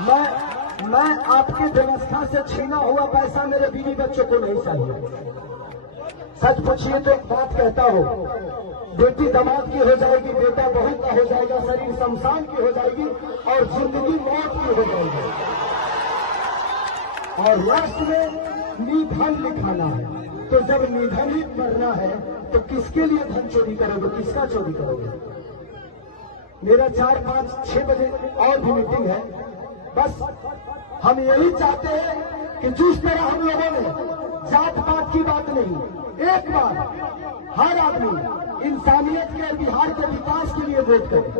मैं आपकी व्यवस्था से छीना हुआ पैसा मेरे बीवी बच्चों को नहीं चाहिए। सच पूछिए तो एक बात कहता हूं, बेटी दामाद की हो जाएगी, बेटा बहू का हो जाएगा, शरीर शमशान की हो जाएगी और जिंदगी मौत की हो जाएगी। और लास्ट में निधन लिखाना है। तो जब निधन ही करना है तो किसके लिए धन चोरी करोगे, किसका चोरी करोगे? मेरा 4, 5, 6 बजे और भी मीटिंग है। बस हम यही चाहते हैं कि जिस तरह हम लोगों ने जात पात की बात नहीं, एक बार हर आदमी इंसानियत के बिहार के विकास के लिए वोट करे।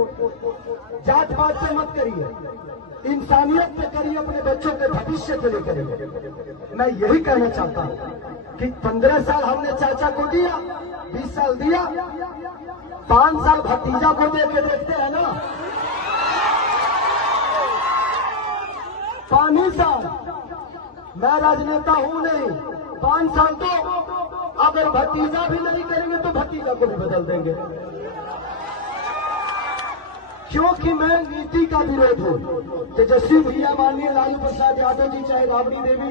जात पात से मत करिए, इंसानियत पे करिए, अपने बच्चों के भविष्य के लिए करिए। मैं यही कहना चाहता हूं कि 15 साल हमने चाचा को दिया, 20 साल दिया, 5 साल भतीजा को दे के देखते हैं ना। 5 साल मैं राजनेता हूं नहीं, 5 साल तो अगर भतीजा भी नहीं करेंगे तो भतीजा को भी बदल देंगे। क्योंकि मैं नीति का विरोध हूं। तेजस्वी भैया, माननीय लालू प्रसाद यादव जी, चाहे राबड़ी देवी,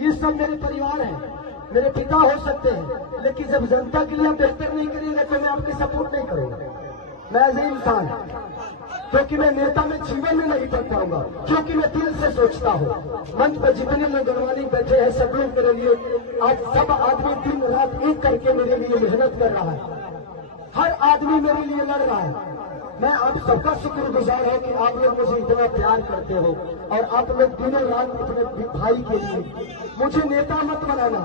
ये सब मेरे परिवार हैं, मेरे पिता हो सकते हैं, लेकिन जब जनता के लिए बेहतर नहीं करेंगे तो मैं आपकी सपोर्ट नहीं करूंगा। मैं एज ए इंसान, क्योंकि मैं नेता में जीवन में नहीं पढ़ पाऊंगा, क्योंकि मैं दिल से सोचता हूँ। मंच पर जितने लोग गणवानी बैठे हैं, सब लोग मेरे लिए, आज सब आदमी दिन रात एक करके मेरे लिए मेहनत कर रहा है, हर आदमी मेरे लिए लड़ रहा है। मैं आप सबका शुक्रगुजार हूं कि आप लोग मुझे इतना प्यार करते हो और आप लोग दिनों रात अपने भाई के लिए। मुझे नेता मत बनाना,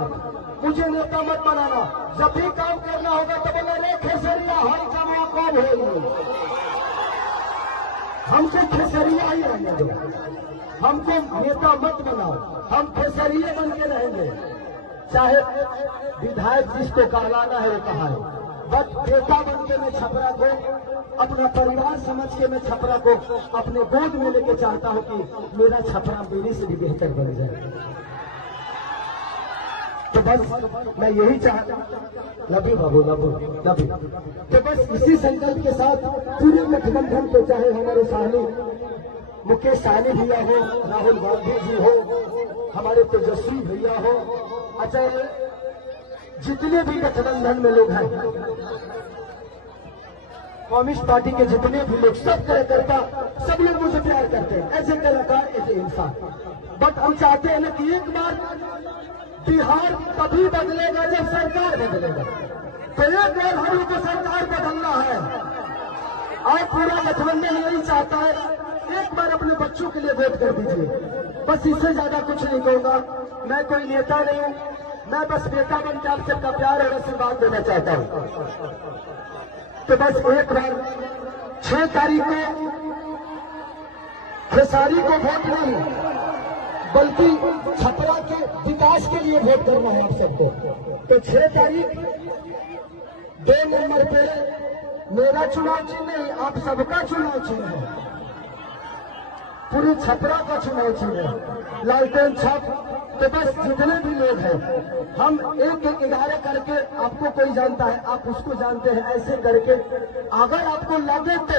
मुझे नेता मत बनाना। जब भी काम करना होगा तो बोला रे खेसरिया हर जमा कौन है, हमको खेसरिया ही रहने दो, हमको नेता मत बनाओ, हम खेसरिया बन के रहेंगे। चाहे विधायक जिसको कहलाना है वो कहा है, बस बेटा बन के मैं छपरा को, अपना परिवार समझ के मैं छपरा को अपने गोद में लेके चाहता हूं कि मेरा छपरा मेरे से भी बेहतर बन जाए। तो बस मैं यही चाहता, लभी बाबू लभी। तो बस इसी संकल्प के साथ पूरे गठबंधन को, चाहे हमारे साहनी मुकेश सहनी भैया हो, राहुल गांधी जी हो, हमारे तेजस्वी भैया हो, अच्छा जितने भी गठबंधन में लोग हैं, कम्युनिस्ट पार्टी के जितने भी लोग, सब कार्यकर्ता, सब लोग मुझे प्यार करते हैं, ऐसे कलाकार, ऐसे इंसान। बट हम चाहते हैं ना कि एक बार बिहार तभी बदलेगा जब सरकार बदलेगा। तो एक बार हम लोग को सरकार बदलना है और पूरा गठबंधन यही चाहता है। एक बार अपने बच्चों के लिए वोट कर दीजिए, बस इससे ज्यादा कुछ नहीं कहूंगा। मैं कोई नेता नहीं हूं, मैं बस बेटा बन के आप सबका प्यार और आशीर्वाद देना चाहता हूं। तो बस एक बार 6 तारीख को खेसारी को वोट नहीं, बल्कि छपरा के विकास के लिए वोट करना है आप सबको। तो 6 तारीख 2 नंबर पे मेरा चुनाव चिन्ह नहीं, आप सबका चुनाव चिन्ह है, पूरी छपरा का चुनाव चिन्ह है, लालटेन छाप। तो बस जितने भी लोग हैं, हम 1-11 करके, आपको कोई जानता है, आप उसको जानते हैं, ऐसे करके अगर आपको लगे तो,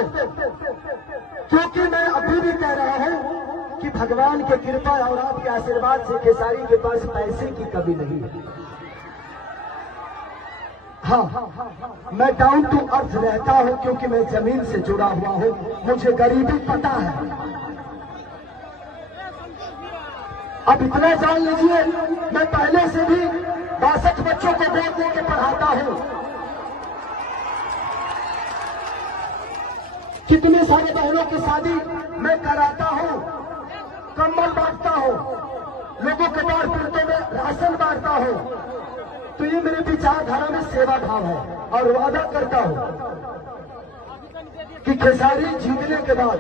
क्योंकि मैं अभी भी कह रहा हूं कि भगवान की कृपा और आपके आशीर्वाद से खेसारी के पास पैसे की कमी नहीं है। हाँ, मैं डाउन टू अर्थ रहता हूं, क्योंकि मैं जमीन से जुड़ा हुआ हूं, मुझे गरीबी पता है। अब इतना जान लीजिए, मैं पहले से भी 62 बच्चों को गोद लेके पढ़ाता हूं, कितने सारे बहनों की शादी मैं कराता हूं, कंबल बांटता हूं, लोगों के द्वार पीड़ितों में राशन बांटता हूं। तो ये मेरे विचारधारा में सेवा भाव है और वादा करता हूं कि खेसारी जीतने के बाद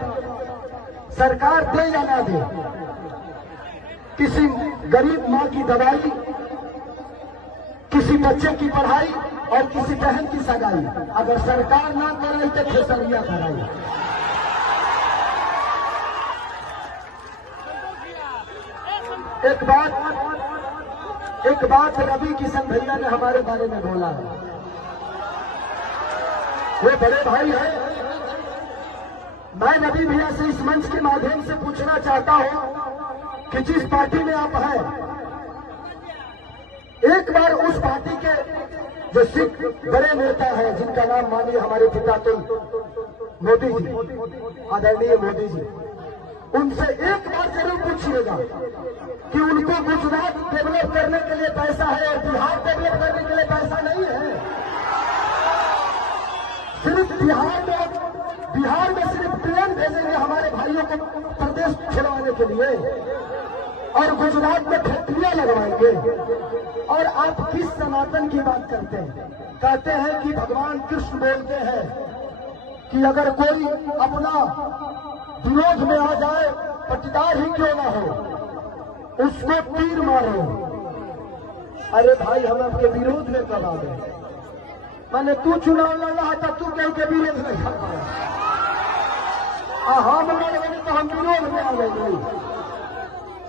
सरकार दे या ना दे, किसी गरीब मां की दवाई, किसी बच्चे की पढ़ाई और किसी बहन की सगाई अगर सरकार ना कराई तो खेसरिया कराई। एक बात रवि किशन भैया ने हमारे बारे में बोला है, वो बड़े भाई है, मैं रवि भैया से इस मंच के माध्यम से पूछना चाहता हूं कि जिस पार्टी में आप हैं, एक बार उस पार्टी के जो सिख बड़े नेता हैं, जिनका नाम मानिए हमारे पिता तो मोदी जी, आदरणीय मोदी जी, उनसे एक बार जरूर पूछिएगा कि उनको गुजरात डेवलप करने के लिए पैसा है और बिहार डेवलप करने के लिए पैसा नहीं है। सिर्फ बिहार में सिर्फ ट्रेन भेजेंगे हमारे भाइयों को प्रदेश खिलवाने के लिए, और गुजरात में फैक्ट्रियां लगवाएंगे। और आप किस सनातन की बात करते हैं? कहते हैं कि भगवान कृष्ण बोलते हैं कि अगर कोई अपना विरोध में आ जाए, पट्टीदार ही क्यों ना हो, उसको तीर मारो। अरे भाई, हम आपके विरोध में कब आ गए? मैंने तू चुनाव लड़ रहा था, तू कहीं के विरोध में खड़ा है। हम लड़ गए तो हम विरोध में आ गए।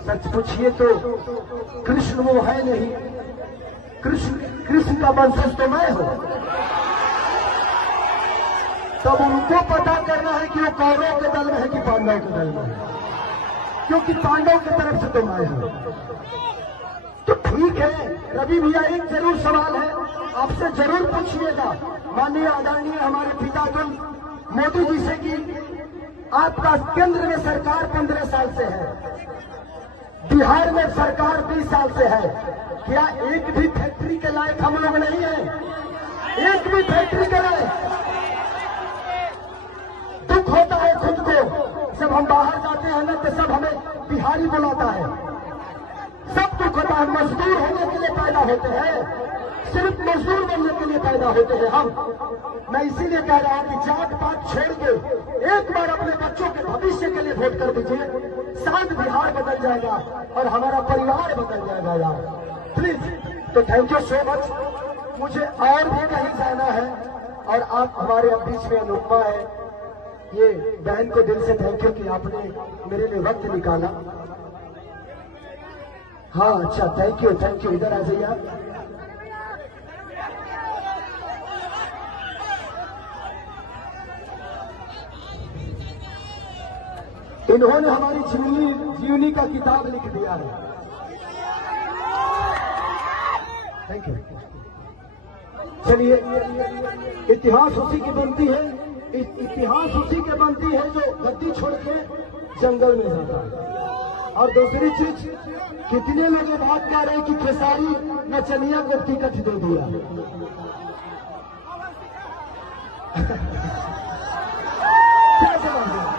सच पूछिए तो कृष्ण वो है नहीं, कृष्ण का वंशज तो मैं हूं। तब उनको पता करना है कि वो कौरवों के दल में है कि पांडव के दल में है, क्योंकि पांडव की तरफ से तो मैं हूं। तो ठीक है रवि भैया, एक जरूर सवाल है आपसे, जरूर पूछिएगा माननीय आदरणीय हमारे पिता तुल मोदी जी से कि आपका केंद्र में सरकार 15 साल से है, बिहार में सरकार 20 साल से है, क्या एक भी फैक्ट्री के लायक हम लोग नहीं है? एक भी फैक्ट्री के लायक? दुख होता है खुद को, जब हम बाहर जाते हैं ना तो सब हमें बिहारी बुलाता है। सब दुख होता है, मजदूर होने के लिए पैदा होते हैं, सिर्फ मजदूर बनने के लिए पैदा होते हैं हम। मैं इसीलिए कह रहा हूं कि जात पात छोड़ के एक बार अपने बच्चों के भविष्य के लिए वोट कर दीजिए, शायद बिहार बदल जाएगा और हमारा परिवार बदल जाएगा यार, प्लीज। तो थैंक यू सो मच। मुझे और भी कहीं जाना है और आप हमारे बीच में अनुपमा है, ये बहन को दिल से थैंक यू कि आपने मेरे लिए वक्त निकाला। हाँ अच्छा, थैंक यू, इधर आ जाइए आप। इन्होंने हमारी जीवनी का किताब लिख दिया है। Thank you. चलिए, इतिहास उसी की बनती है, इतिहास उसी के बनती है जो गद्दी छोड़ के जंगल में जाता है। और दूसरी चीज, कितने लोग ये बात कह रहे हैं कि खेसारी नचनिया को टिकट दे दिया। क्या जवाब दूं?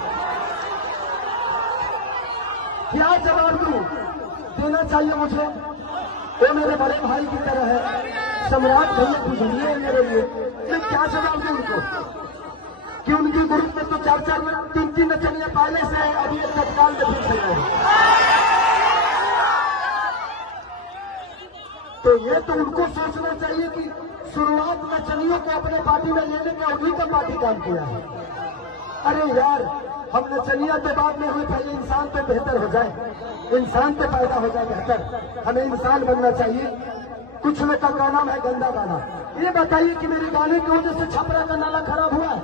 क्या जवाब दूं? देना चाहिए मुझे, वो मेरे बड़े भाई की तरह है, सम्राट भैया गुजरिए है मेरे लिए। मैं क्या जवाब दूं उनको कि उनकी ग्रुप में तो 4-4 3-3 नचनिया पहले से है, अभी एक तत्काल में फिर से है। तो ये तो उनको सोचना चाहिए कि शुरुआत नचनियों को अपने पार्टी में लेने का उन्हीं का पार्टी काम किया है। अरे यार, हम नचनिया तो बाद में हुए, पहले इंसान तो बेहतर हो जाए, इंसान तो पैदा हो जाए बेहतर। हमें इंसान बनना चाहिए। कुछ लोग का क्या नाम है गंदा गाना। ये बताइए कि मेरे गाने की वजह से छपरा का नाला खराब हुआ है?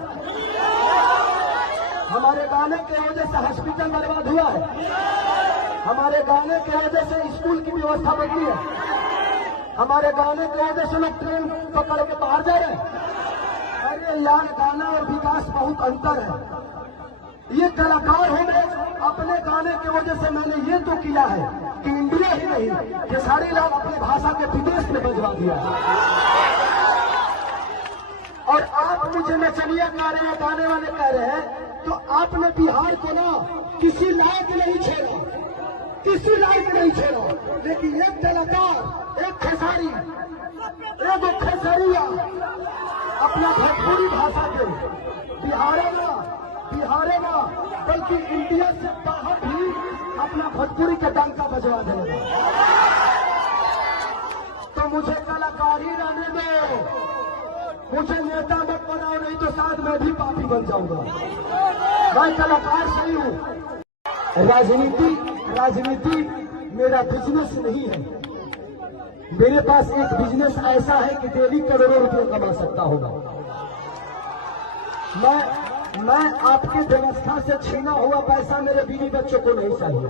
हमारे गाने की वजह से हॉस्पिटल बर्बाद हुआ है? हमारे गाने की वजह से स्कूल की व्यवस्था बदली है? हमारे गाने की वजह से लोग ट्रेन पकड़ के बाहर जा रहे हैं? अरे यार, गाना और विकास बहुत अंतर है। ये कलाकार हूं मैं, अपने गाने की वजह से मैंने ये तो किया है कि इंडिया ही नहीं, खेसारी लाल अपनी भाषा के विदेश में भिजवा दिया। और आप मुझे नचनिया गा रहे हैं, गाने वाले कह रहे हैं, तो आपने बिहार को ना किसी लायक नहीं छोड़ा, किसी लायक नहीं छोड़ा। लेकिन एक कलाकार, एक खेसारी, एक खेसरिया अपना भोजपुरी भाषा के बिहारे ना बल्कि इंडिया से बाहर भी अपना भोजपुरी का डंका बजवा देगा। तो मुझे कलाकार ही रहने दो, मुझे नेता मत बनाओ, नहीं तो शायद मैं भी पापी बन जाऊंगा। मैं कलाकार सही हूं। राजनीति मेरा बिजनेस नहीं है। मेरे पास एक बिजनेस ऐसा है कि डेली करोड़ों रुपए कमा सकता होगा। मैं मैं आपकी व्यवस्था से छीना हुआ पैसा मेरे बीवी बच्चों को नहीं चाहिए।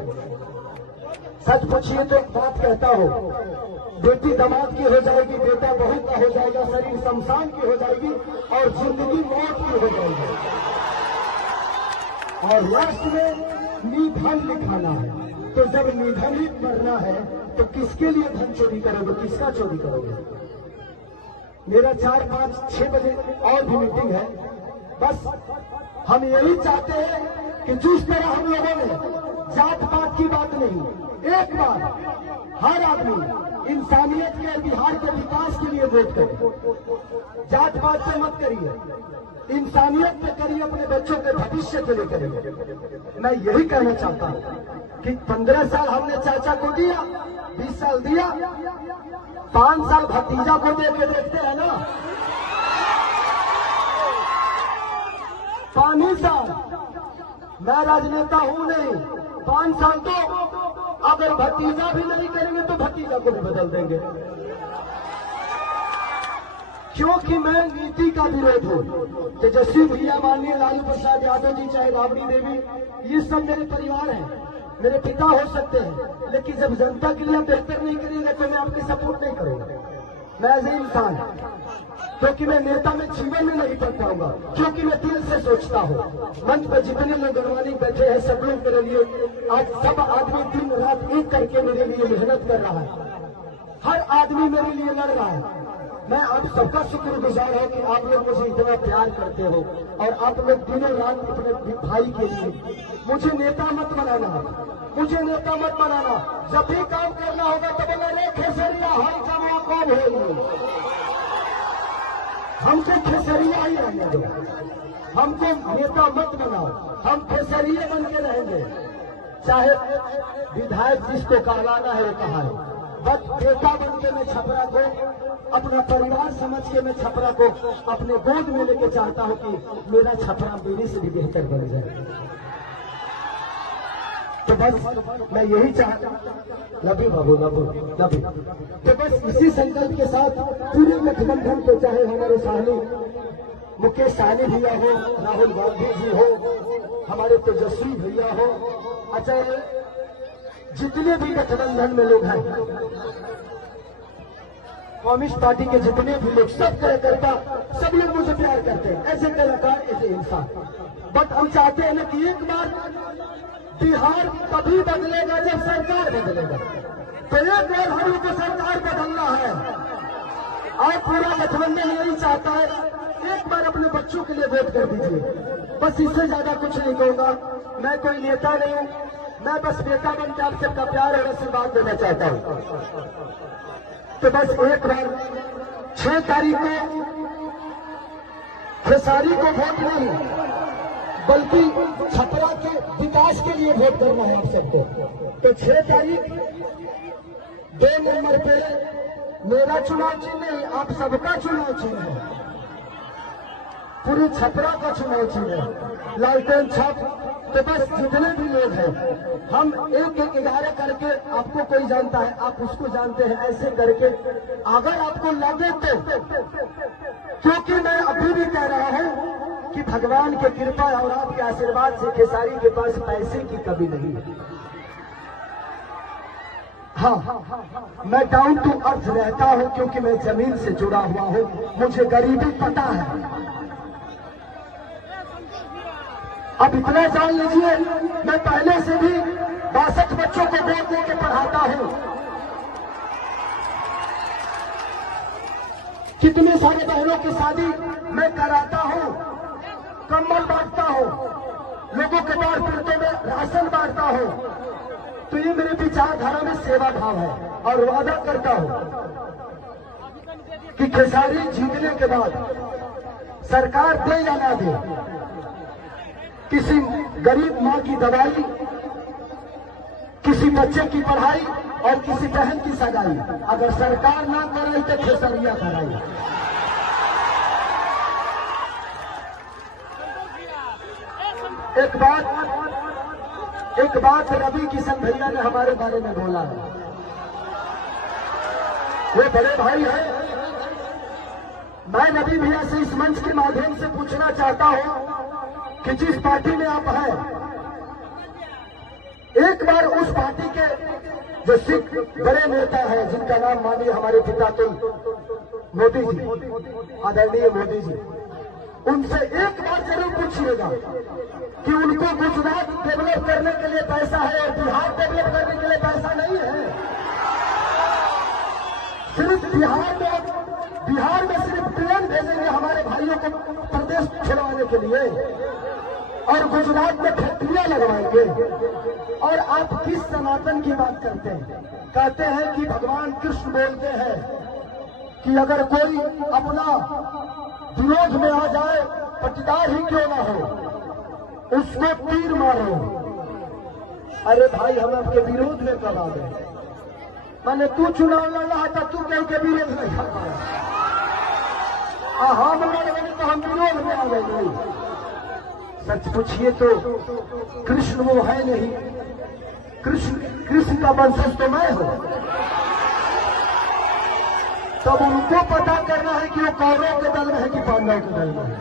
सच पूछिए तो एक बात कहता हो, बेटी दामाद की हो जाएगी, बेटा बहू का हो जाएगा, शरीर शमशान की हो जाएगी और जिंदगी मौत की हो जाएगी। और लास्ट में निधन लिखाना है। तो जब निधन ही करना है तो किसके लिए धन चोरी करोगे, किसका चोरी करोगे? मेरा 4, 5, 6 बजे और भी मीटिंग है। बस हम यही चाहते हैं कि जिस तरह हम लोगों ने जात पात की बात नहीं, एक बार हर आदमी इंसानियत के, बिहार के विकास के लिए वोट करे। जात पात पे मत करिए, इंसानियत पे करिए, अपने बच्चों के भविष्य के लिए करिए। मैं यही कहना चाहता हूं कि 15 साल हमने चाचा को दिया, 20 साल दिया, 5 साल भतीजा को दे के देखते हैं ना। 5 साल मैं राजनेता हूं नहीं, 5 साल तो अगर भतीजा भी नहीं करेंगे तो भतीजा को भी बदल देंगे। क्योंकि मैं नीति का विरोध हूं। तेजस्वी भैया, माननीय लालू प्रसाद यादव जी, चाहे राबड़ी देवी, ये सब मेरे परिवार हैं, मेरे पिता हो सकते हैं, लेकिन जब जनता के लिए आप बेहतर नहीं करेंगे तो मैं आपकी सपोर्ट नहीं करूंगा। मैं एज ए इंसान, क्योंकि मैं नेता में जीवन में नहीं पढ़ पाऊंगा, क्योंकि मैं दिल से सोचता हूँ। मंच पर जितने लोग गणवानी बैठे हैं, सब लोग मेरे लिए, आज सब आदमी दिन रात एक करके मेरे लिए मेहनत कर रहा है। हर आदमी मेरे लिए लड़ रहा है। मैं आप सबका शुक्रगुजार हूं कि आप लोग मुझे इतना प्यार करते हो और आप लोग दिनों रात अपने भाई के लिए। मुझे नेता मत बनाना, मुझे नेता मत बनाना। जब भी काम करना होगा तो बोला रे खेसरिया, हम जमा कौन हो, हमको खेसरिया ही रहने दो, हमको नेता मत बनाओ, हम खेसरिया बन के रहेंगे। चाहे विधायक जिसको कहलाना है वो कहा है, बस बेटा बन के मैं छपरा को, अपना परिवार समझ के मैं छपरा को अपने गोद में लेके चाहता हूं कि मेरा छपरा मेरे से भी बेहतर बन जाए। तो बस मैं यही चाहता, love you Babu, love you. तो बस इसी संकल्प के साथ पूरे गठबंधन को, चाहे हमारे साहनी मुकेश सहनी भैया हो, राहुल गांधी जी हो, हमारे तेजस्वी भैया हो, अच्छा जितने भी गठबंधन में लोग हैं, कम्युनिस्ट पार्टी के जितने भी लोग, सब कार्यकर्ता, सब लोग मुझे प्यार करते हैं, ऐसे कलाकार, ऐसे इंसान। बट हम चाहते हैं ना कि एक बार बिहार तभी बदलेगा जब सरकार बदलेगा। तो एक बार हम लोग को सरकार बदलना है और पूरा गठबंधन यही चाहता है। एक बार अपने बच्चों के लिए वोट कर दीजिए, बस इससे ज्यादा कुछ नहीं कहूंगा। मैं कोई नेता नहीं हूं, मैं बस बेटा बन के आप सबका प्यार और आशीर्वाद देना चाहता हूं। तो बस एक बार 6 तारीख को खेसारी को वोट नहीं, बल्कि छपरा के विकास के लिए वोट करना है आप सबको। तो 6 तारीख 2 नंबर पे मेरा चुनाव चिन्ह नहीं, आप सबका चुनाव चिन्ह है, पूरी छपरा का चुनाव चिन्ह है, लालटेन छाप। तो बस जितने भी लोग हैं, हम 1-1-11 करके, आपको कोई जानता है, आप उसको जानते हैं, ऐसे करके अगर आपको लगे तो, क्योंकि मैं अभी भी कह रहा हूं कि भगवान की कृपा और आपके आशीर्वाद से खेसारी के पास पैसे की कमी नहीं है। हाँ, मैं डाउन टू अर्थ रहता हूं, क्योंकि मैं जमीन से जुड़ा हुआ हूं, मुझे गरीबी पता है। अब इतना जान लीजिए, मैं पहले से भी 62 बच्चों को गोद लेके पढ़ाता हूं, कितने सारे बहनों की शादी मैं कराता हूं, कंबल बांटता हूं, लोगों के द्वार पीड़ितों में राशन बांटता हूं। तो ये मेरे विचारधारा में सेवा भाव है और वादा करता हूं कि खेसारी जीतने के बाद सरकार दे या ना दे, किसी गरीब मां की दवाई, किसी बच्चे की पढ़ाई और किसी बहन की सगाई अगर सरकार ना करे तो खेसरिया कराई। एक बात रवि किशन भैया ने हमारे बारे में बोला है, वो बड़े भाई है। मैं रवि भैया से इस मंच के माध्यम से पूछना चाहता हूं कि जिस पार्टी में आप हैं, एक बार उस पार्टी के जो सिख बड़े नेता हैं, जिनका नाम मानिए हमारे पिता तुल मोदी जी, आदरणीय मोदी जी, उनसे एक बार जरूर पूछिएगा कि उनको गुजरात डेवलप करने के लिए पैसा है और बिहार डेवलप करने के लिए पैसा नहीं है। सिर्फ बिहार में सिर्फ ट्रेन भेजेंगे हमारे भाइयों को प्रदेश छुड़वाने के लिए, और गुजरात में फैक्ट्रियां लगवाएंगे। और आप किस सनातन की बात करते हैं? कहते हैं कि भगवान कृष्ण बोलते हैं कि अगर कोई अपना विरोध में आ जाए, पटीदार ही क्यों ना हो, उसको तीर मारो। अरे भाई, हम आपके विरोध में कब आ गए? मैंने तू चुनाव लड़ रहा था, तू कहीं के विरोध नहीं कर पाया। हम लड़ गए तो हम विरोध में आ गए। सच पूछिए तो कृष्ण वो है नहीं, कृष्ण का वंशज तो मैं हूं। तब उनको पता करना है कि वो कौरव के दल में है कि पांडव के दल में है,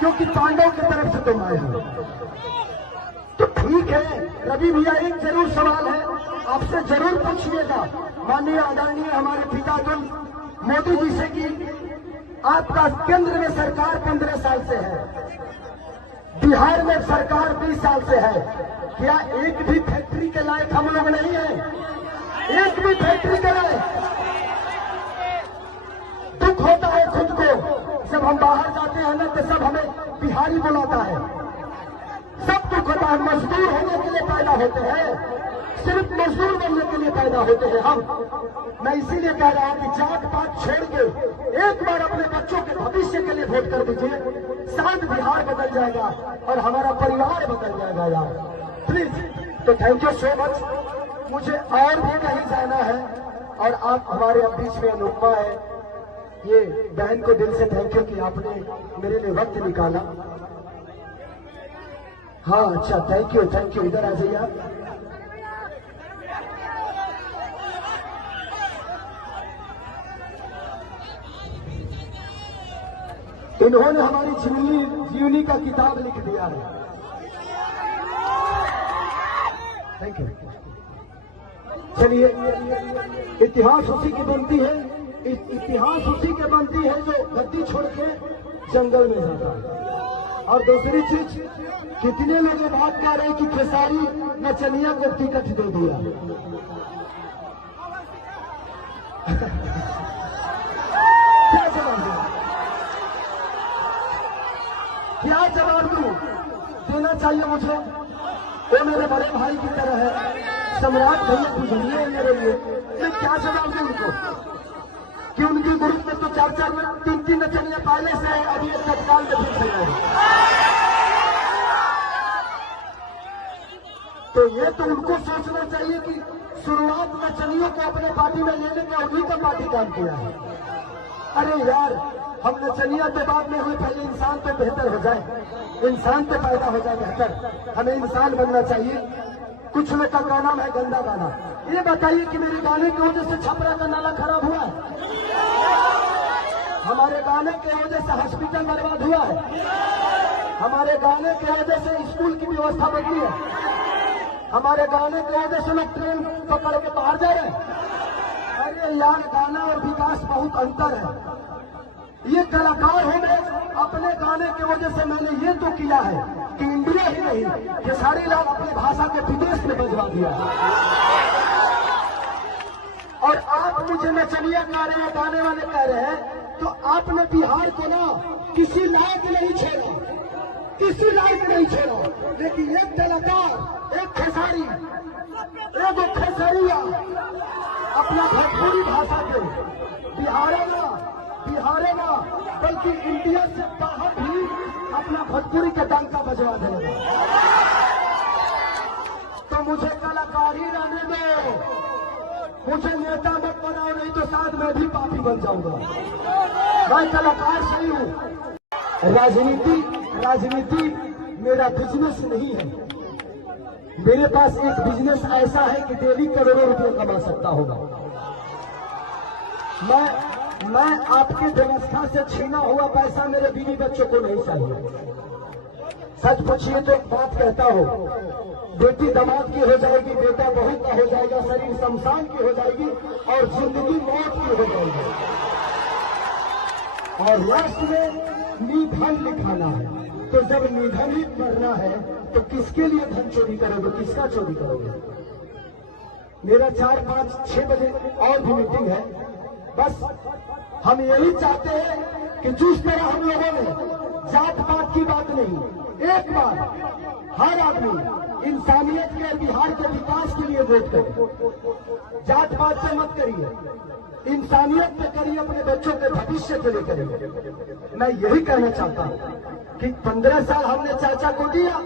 क्योंकि पांडव की तरफ से तो मैं हूं। तो ठीक है रवि भैया, एक जरूर सवाल है, आपसे जरूर पूछिएगा माननीय आदरणीय हमारे पिता तुल मोदी जी से कि आपका केंद्र में सरकार 15 साल से है, बिहार में सरकार 20 साल से है, क्या एक भी फैक्ट्री के लायक हम लोग नहीं है? एक भी फैक्ट्री के लायक? दुख होता है खुद को, जब हम बाहर जाते हैं ना तो सब हमें बिहारी बुलाता है। सब दुख होता है, मजदूर होने के लिए पैदा होते हैं, सिर्फ मजदूर बनने के लिए पैदा होते हैं हम। मैं इसीलिए कह रहा हूं कि जात पात छोड़ के एक बार अपने बच्चों के भविष्य के लिए वोट कर दीजिए, शायद बिहार बदल जाएगा और हमारा परिवार बदल जाएगा यार, प्लीज। तो थैंक यू सो मच। मुझे और भी कहीं जाना है और आप हमारे अब बीच में अनुपमा है, ये बहन को दिल से थैंक यू कि आपने मेरे लिए वक्त निकाला। हाँ अच्छा, थैंक यू, इधर आ जाइए आप। इन्होंने हमारी जीवनी का किताब लिख दिया है। Thank you. चलिए, इतिहास उसी की बनती है, इतिहास उसी के बनती है जो गद्दी छोड़ के जंगल में जाता है। और दूसरी चीज, कितने लोग ये बात कह रहे हैं कि खेसारी नचनिया को टिकट दे दिया। क्या जवाब दूं? क्या जवाब दूं? देना चाहिए मुझे, वो मेरे बड़े भाई की तरह है, सम्राट भैया गुजरिए है मेरे लिए। मैं क्या जवाब दूं उनको कि उनकी ग्रुप में तो 4-4 3-3 नचनिया पहले से है, अभी एक तत्काल में फिर से है। तो ये तो उनको सोचना चाहिए कि शुरुआत नचनियों को अपने पार्टी में लेने का उन्हीं का पार्टी काम किया है। अरे यार, हम नचनिया तो बाद में हुए, पहले इंसान तो बेहतर हो जाए, इंसान तो पैदा हो जाए बेहतर। हमें इंसान बनना चाहिए। कुछ लोग का नाम है गंदा गाना। ये बताइए कि मेरे गाने की वजह से छपरा का नाला खराब हुआ है? हमारे गाने की वजह से हॉस्पिटल बर्बाद हुआ है? हमारे गाने की वजह से स्कूल की व्यवस्था बदली है? हमारे गाने की वजह से लोग ट्रेन पकड़ के बाहर जा रहे हैं? अरे यार, गाना और विकास बहुत अंतर है। ये कलाकार हूं मैं, अपने गाने की वजह से मैंने ये तो किया है कि इंडिया ही नहीं, खेसारी लाल अपनी भाषा के विदेश में भिजवा दिया। और आप मुझे नचनिया गा रहे हैं, गाने वाले कह रहे हैं, तो आपने बिहार को ना किसी लायक नहीं छोड़ा, किसी लायक नहीं छोड़ा। लेकिन एक कलाकार, एक खेसारी, एक खेसरिया अपना भोजपुरी भाषा के बिहारे ना बल्कि इंडिया से बाहर भी अपना भोजपुरी का डंका बजवा देगा। तो मुझे कलाकार ही रहने दो, मुझे नेता मत बनाओ, नहीं तो साथ मैं भी पापी बन जाऊंगा। मैं कलाकार सही हूं। राजनीति मेरा बिजनेस नहीं है। मेरे पास एक बिजनेस ऐसा है कि डेली करोड़ों रुपए कमा सकता होगा। मैं आपकी व्यवस्था से छीना हुआ पैसा मेरे बीवी बच्चों को नहीं चाहिए। सच पूछिए तो एक बात कहता हो, बेटी दामाद की हो जाएगी, बेटा बहू का हो जाएगा, शरीर शमशान की हो जाएगी और जिंदगी मौत की हो जाएगी। और लास्ट में निधन लिखाना है। तो जब निधन ही करना है तो किसके लिए धन चोरी करोगे, किसका चोरी करोगे? मेरा 4, 5, 6 बजे और भी मीटिंग है। बस हम यही चाहते हैं कि जिस तरह हम लोगों ने जात पात की बात नहीं, एक बार हर आदमी इंसानियत के, बिहार के विकास के लिए वोट करे। जात पात से मत करिए, इंसानियत पे करिए, अपने बच्चों के भविष्य के लिए करिए। मैं यही कहना चाहता हूं कि 15 साल हमने चाचा को दिया,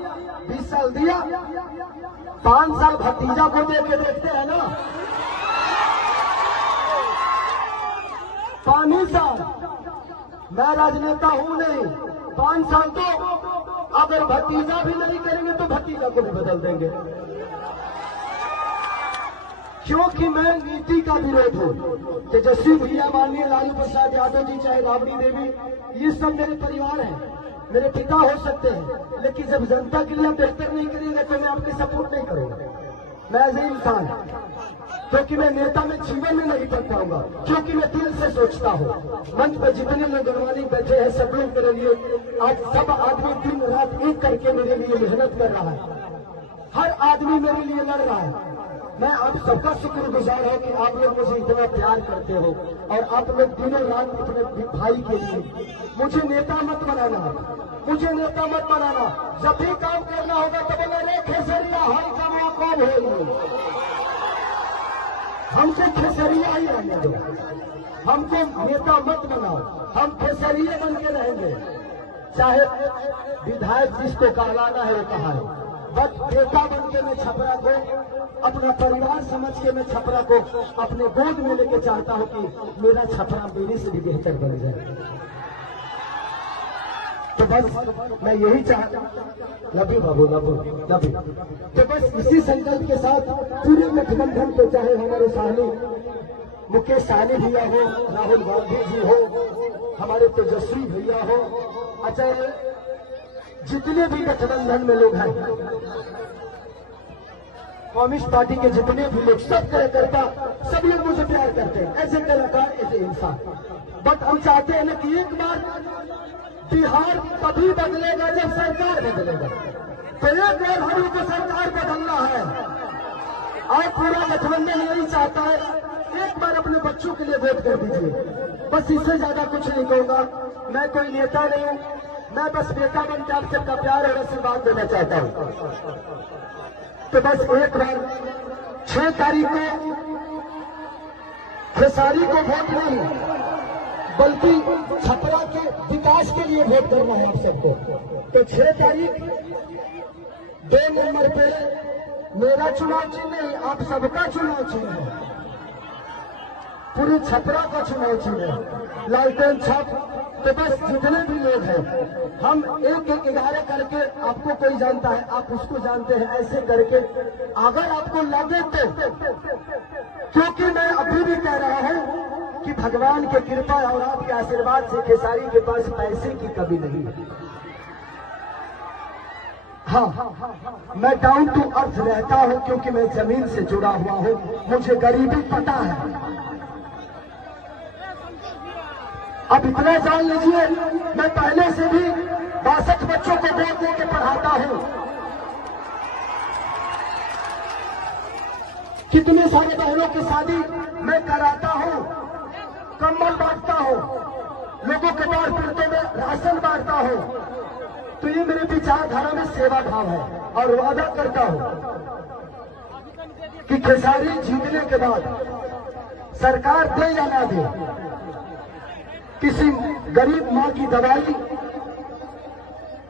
20 साल दिया, 5 साल भतीजा को दे के देखते हैं ना। 5 साल मैं राजनेता हूं नहीं, 5 साल तो अगर भतीजा भी नहीं करेंगे तो भतीजा को भी बदल देंगे। क्योंकि मैं नीति का विरोध हूं। तेजस्वी भैया, माननीय लालू प्रसाद यादव जी, चाहे राबड़ी देवी, ये सब मेरे परिवार हैं, मेरे पिता हो सकते हैं, लेकिन जब जनता के लिए बेहतर नहीं करेंगे तो मैं आपकी सपोर्ट नहीं करूंगा। मैं एज ए इंसान, क्योंकि मैं नेता में जीवन में नहीं कर पाऊंगा, क्योंकि मैं दिल से सोचता हूँ। मंच पर जितने लोग गणवानी बैठे हैं, सब लोग मेरे लिए, आज सब आदमी दिन रात एक करके मेरे लिए मेहनत कर रहा है, हर आदमी मेरे लिए लड़ रहा है। मैं आप सबका शुक्रगुजार हूं कि आप लोग मुझे इतना प्यार करते हो और आप लोग दिनों रात अपने भाई के लिए। मुझे नेता मत बनाना, मुझे नेता मत बनाना। जब भी काम करना होगा तो बोले रे खेसरिया, हल कमा कौन है? हमको खेसरिया ही रहने दो, हमको नेता मत बनाओ, हम खेसरिया बन के रहेंगे। चाहे विधायक जिसको कहलाना है वो कहा है, बस बेटा बन के मैं छपरा को, अपना परिवार समझ के मैं छपरा को अपने गोद में लेके चाहता हूं कि मेरा छपरा मेरे से भी बेहतर बन जाए। तो बस मैं यही चाहता, love you Babu, love you. तो बस इसी संकल्प के साथ पूरे गठबंधन को, चाहे हमारे साहनी मुकेश सहनी भैया हो, राहुल गांधी जी हो, हमारे तेजस्वी भैया हो, अच्छा जितने भी गठबंधन में लोग हैं, कम्युनिस्ट पार्टी के जितने भी लोग, सब कार्यकर्ता, सब लोग मुझे प्यार करते हैं, ऐसे कलाकार, ऐसे इंसान। बट हम चाहते हैं ना कि एक बार बिहार तभी बदलेगा जब सरकार बदलेगा। तो एक बार हम लोग को सरकार बदलना है और पूरा गठबंधन यही चाहता है। एक बार अपने बच्चों के लिए वोट कर दीजिए, बस इससे ज्यादा कुछ नहीं कहूंगा। मैं कोई नेता नहीं हूं, मैं बस बेटा बन के आप सबका प्यार और आशीर्वाद देना चाहता हूं। तो बस एक बार 6 तारीख को खेसारी को वोट नहीं, बल्कि छपरा के विकास के लिए वोट करना है आप सबको। तो 6 तारीख 2 नंबर पे मेरा चुनाव चिन्ह नहीं, आप सबका चुनाव चिन्ह है, पूरी छपरा का चुनाव चिन्ह है, लालटेन छाप। तो बस जितने भी लोग हैं, हम 1-1-11 करके, आपको कोई जानता है, आप उसको जानते हैं, ऐसे करके अगर आपको लगे तो, क्योंकि मैं अभी भी कह रहा हूं कि भगवान की कृपा और आपके आशीर्वाद से खेसारी के पास पैसे की कमी नहीं है। हाँ, मैं डाउन टू अर्थ रहता हूं, क्योंकि मैं जमीन से जुड़ा हुआ हूं, मुझे गरीबी पता है। अब इतना जान लीजिए, मैं पहले से भी 62 बच्चों को गोद लेके पढ़ाता हूं, कितने सारे बहनों की शादी मैं कराता हूं, कंबल बांटता हूं, लोगों के द्वार पीड़ितों में राशन बांटता हूं। तो ये मेरे विचारधारा में सेवा भाव है और वादा करता हूं कि खेसारी जीतने के बाद सरकार दे या ना दे, किसी गरीब मां की दवाई,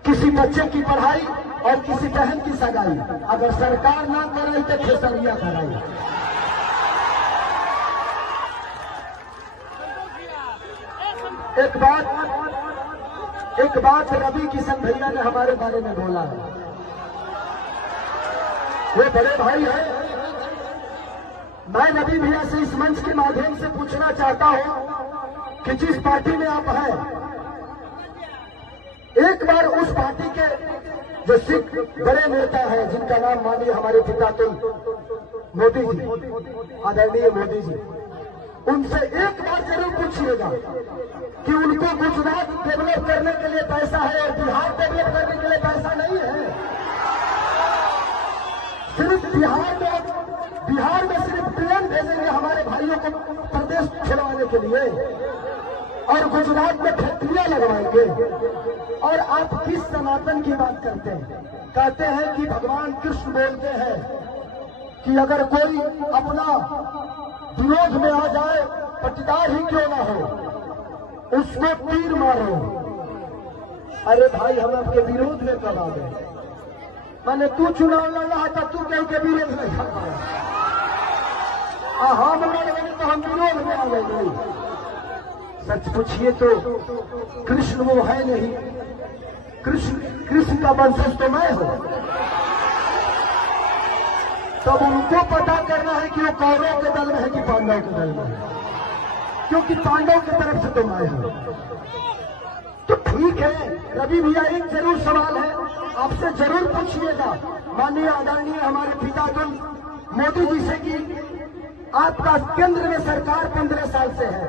किसी बच्चे की पढ़ाई और किसी बहन की सगाई अगर सरकार ना कराई तो खेसरिया कराई। एक बात रवि किशन भैया ने हमारे बारे में बोला है, वो बड़े भाई है। मैं रवि भैया से इस मंच के माध्यम से पूछना चाहता हूं कि जिस पार्टी में आप हैं, एक बार उस पार्टी के जो सिख बड़े नेता है जिनका नाम मानिए हमारे पिता तो मोदी जी, आदरणीय मोदी जी, उनसे एक बार जरूर पूछिएगा कि उनको गुजरात डेवलप करने के लिए पैसा है और बिहार डेवलप करने के लिए पैसा नहीं है। सिर्फ बिहार में सिर्फ ट्रेन भेजेंगे हमारे भाइयों को प्रदेश छुड़वाने के लिए और गुजरात में फैक्ट्रियां लगवाएंगे। और आप किस सनातन की बात करते हैं? कहते हैं कि भगवान कृष्ण बोलते हैं कि अगर कोई अपना विरोध में आ जाए, पट्टीदार ही क्यों ना हो, उसको तीर मारो। अरे भाई, हम आपके विरोध में कब आ गए? मैंने तू चुनाव लड़ रहा था, तू कहीं के विरोध में खड़ा है। हम लड़ गए तो हम विरोध में आ गए। सच पूछिए तो कृष्ण वो है नहीं, कृष्ण का वंशज तो मैं हूं। तब उनको पता करना है कि वो कौरवों के दल में है कि पांडव के दल में है, क्योंकि पांडव की तरफ से तो मैं हूं। तो ठीक है रवि भैया, एक जरूर सवाल है आपसे जरूर पूछिएगा माननीय आदरणीय हमारे पिता मोदी जी से कि आपका केंद्र में सरकार 15 साल से है,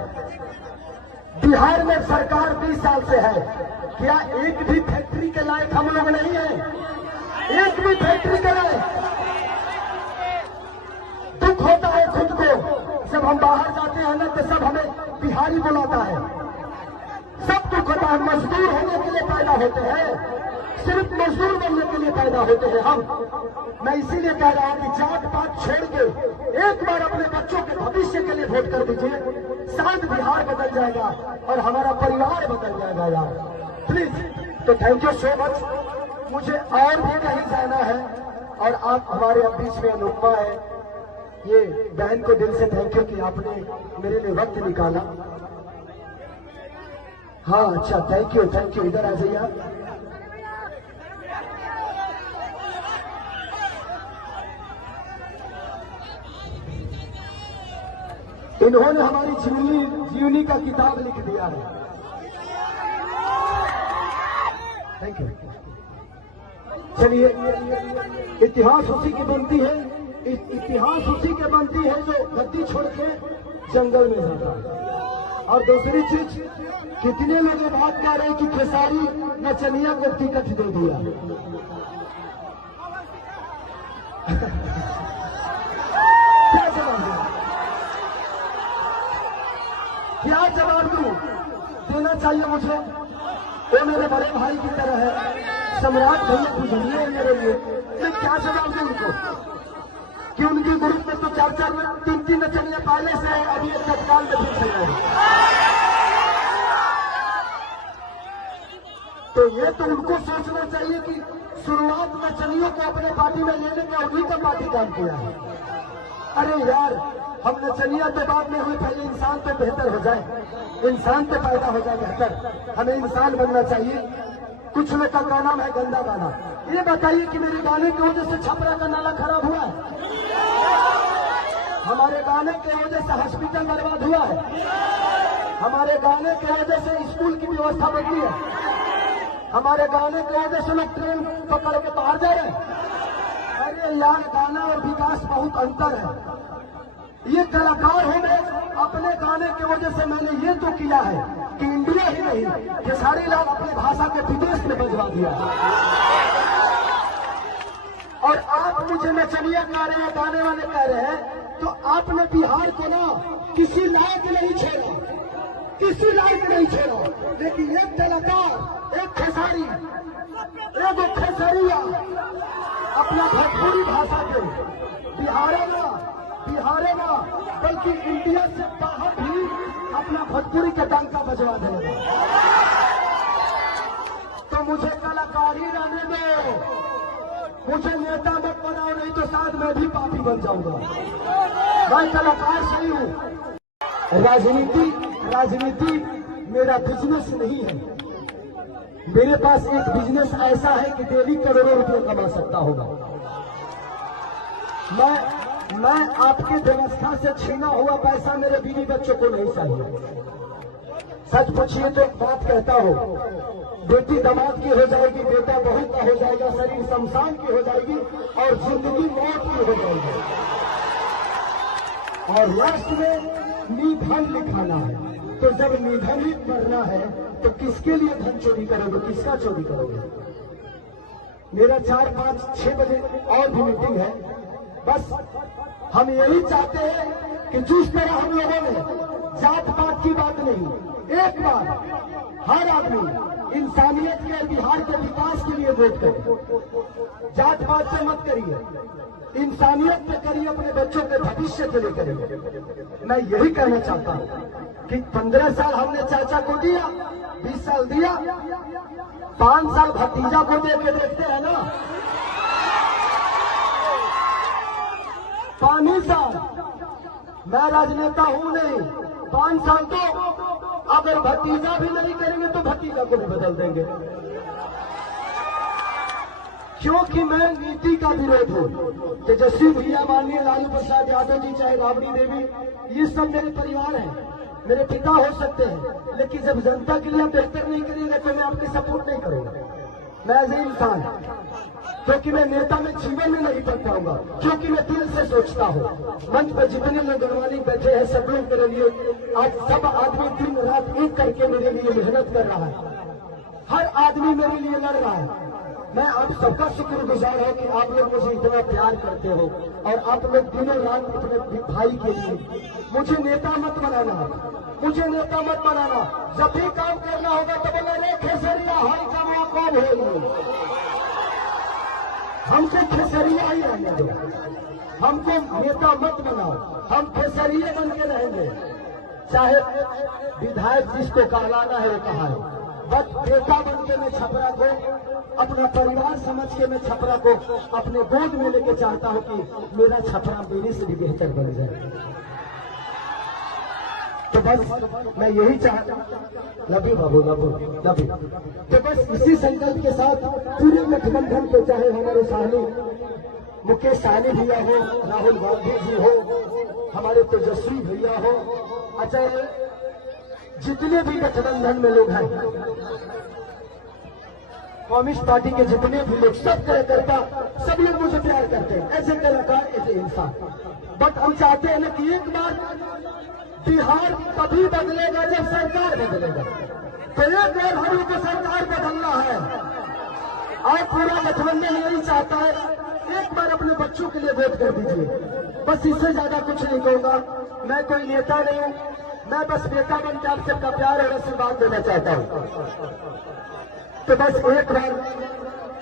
बिहार में सरकार 20 साल से है, क्या एक भी फैक्ट्री के लायक हम लोग नहीं है? एक भी फैक्ट्री के लायक? दुख होता है खुद को, जब हम बाहर जाते हैं ना तो सब हमें बिहारी बुलाता है। सब दुख होता है, मजदूर होने के लिए पैदा होते हैं, सिर्फ मजदूर बनने के लिए पैदा होते हैं हम। मैं इसीलिए कह रहा हूं कि जात पात छोड़ के एक बार अपने बच्चों के भविष्य के लिए वोट कर दीजिए, शायद बिहार बदल जाएगा और हमारा परिवार बदल जाएगा यार, प्लीज। तो थैंक यू सो मच। मुझे और भी कहीं जाना है और आप हमारे अब बीच में अनुपमा है। ये बहन को दिल से थैंक यू कि आपने मेरे लिए वक्त निकाला। हाँ अच्छा, थैंक यू, इधर आ जाइए आप। इन्होंने हमारी जीवनी का किताब लिख दिया है। Thank you. चलिए, इतिहास उसी की बनती है, इतिहास उसी के बनती है जो गद्दी छोड़ के जंगल में जाता है। और दूसरी चीज, कितने लोग ये बात कह रहे हैं कि खेसारी नचनिया को टिकट दे दिया। क्या जवाब दूं? क्या जवाब दूं? देना चाहिए मुझे। वो मेरे बड़े भाई की तरह है, सम्राट भैया गुजरिए है मेरे लिए। मैं क्या जवाब दूं उनको कि उनकी ग्रुप में तो 4-4 3-3 नचनिया पहले से है, अभी एक तत्काल में फिर चल रहे हैं। तो ये तो उनको सोचना चाहिए कि शुरुआत नचनियों को अपने पार्टी में लेने का उन्हीं का पार्टी काम किया है। अरे यार, हम नचनिया तो बाद में हुए, पहले इंसान तो बेहतर हो जाए, इंसान तो पैदा हो जाए बेहतर। हमें इंसान बनना चाहिए। कुछ लोग का क्या नाम है गंदा गाना। ये बताइए कि मेरे गाने की वजह से छपरा का नाला खराब हुआ है? हमारे गाने की वजह से हॉस्पिटल बर्बाद हुआ है? हमारे गाने की वजह से स्कूल की व्यवस्था बदली है? हमारे गाने की वजह से लोग ट्रेन पकड़ के बाहर जा रहे हैं? अरे यार, गाना और विकास बहुत अंतर है। ये कलाकार हो गए, अपने गाने की वजह से मैंने ये तो किया है कि इंडिया ही नहीं, खेसारी लाल अपनी भाषा के विदेश में भिजवा दिया। और आप मुझे नचनिया गा रहे हैं, गाने वाले कह रहे हैं, तो आपने बिहार को ना किसी लायक नहीं छोड़ा, किसी लायक नहीं छोड़ा। लेकिन एक कलाकार, एक खेसारी, एक खेसरिया अपना भोजपुरी भाषा के बिहारे ना बल्कि इंडिया से बाहर भी अपना भोजपुरी के डंका बजवा देगा। तो मुझे कलाकारी रहने दो, मुझे नेता मत बनाओ, नहीं तो शायद मैं भी पापी बन जाऊंगा। मैं कलाकार सही हूं। राजनीति मेरा बिजनेस नहीं है। मेरे पास एक बिजनेस ऐसा है कि डेली करोड़ों रुपए कमा सकता होगा। मैं आपके व्यवस्था से छीना हुआ पैसा मेरे बीवी बच्चों को नहीं चाहिए। सच पूछिए तो एक बात कहता हूं, बेटी दामाद की हो जाएगी, बेटा बहू का हो जाएगा, शरीर शमशान की हो जाएगी और जिंदगी मौत की हो जाएगी। और लास्ट में निधन लिखाना है। तो जब निधन ही करना है तो किसके लिए धन चोरी करोगे, किसका चोरी करोगे? मेरा 4, 5, 6 बजे और भी मीटिंग है। बस हम यही चाहते हैं कि जिस तरह हम लोगों ने जात पात की बात नहीं, एक बार हर आदमी इंसानियत के, बिहार के विकास के लिए वोट करे। जात पात से मत करिए, इंसानियत पे करिए, अपने बच्चों के भविष्य के लिए करिए। मैं यही कहना चाहता हूं कि 15 साल हमने चाचा को दिया, 20 साल दिया, 5 साल भतीजा को दे के देखते हैं ना। 5 साल मैं राजनेता हूं नहीं, 5 साल तो अगर भतीजा भी नहीं करेंगे तो भतीजा को भी बदल देंगे। क्योंकि मैं नीति का विरोध हूं। तेजस्वी भैया, माननीय लालू प्रसाद यादव जी, चाहे राबड़ी देवी, ये सब मेरे परिवार हैं, मेरे पिता हो सकते हैं, लेकिन जब जनता के लिए आप बेहतर नहीं करेंगे तो मैं आपकी सपोर्ट नहीं करूंगा। मैं एज ए इंसान, क्योंकि मैं नेता में जीवन में नहीं बन पाऊंगा, क्योंकि मैं दिल से सोचता हूँ। मंच पर जितने लोग गणवानी बैठे हैं, सब लोग मेरे लिए, आज सब आदमी दिन रात एक करके मेरे लिए मेहनत कर रहा है, हर आदमी मेरे लिए लड़ रहा है। मैं आप सबका शुक्रगुजार हूं कि आप लोग मुझे इतना प्यार करते हो और आप लोग दिनों रात अपने भाई के लिए। मुझे नेता मत बनाना, मुझे नेता मत बनाना। जब भी काम करना होगा तो बोले रे खेसरिया हाई कमा कौन हो, हमको खेसरिया ही रहने दो, हमको नेता मत बनाओ, हम खेसरिये बन के रहेंगे। चाहे विधायक जिसको कहलाना है वो कहा है, बस बेटा बन के मैं छपरा को, अपना परिवार समझ के मैं छपरा को अपने गोद में लेके चाहता हूं कि मेरा छपरा मेरे से भी बेहतर बन जाए। तो बस मैं यही चाहता, love you Babu, love you. तो बस इसी संकल्प के साथ पूरे गठबंधन को, चाहे हमारे साहनी मुकेश सहनी भैया हो, राहुल गांधी जी हो, हमारे तेजस्वी भैया हो, अच्छा जितने भी गठबंधन में लोग हैं, कम्युनिस्ट पार्टी के जितने भी लोग, सब कार्यकर्ता, सब लोग मुझे प्यार करते हैं, ऐसे कलाकार, ऐसे इंसान। बट हम चाहते हैं ना कि एक बार बिहार तभी बदलेगा जब सरकार बदलेगा। तो एक बार हम लोग को सरकार बदलना है और पूरा गठबंधन यही चाहता है। एक बार अपने बच्चों के लिए वोट कर दीजिए, बस इससे ज्यादा कुछ नहीं कहूंगा। मैं कोई नेता नहीं हूं, मैं बस बेटा बन के आप सबका प्यार और आशीर्वाद देना चाहता हूं। तो बस एक बार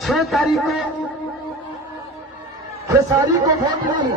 6 तारीख को खेसारी को वोट नहीं,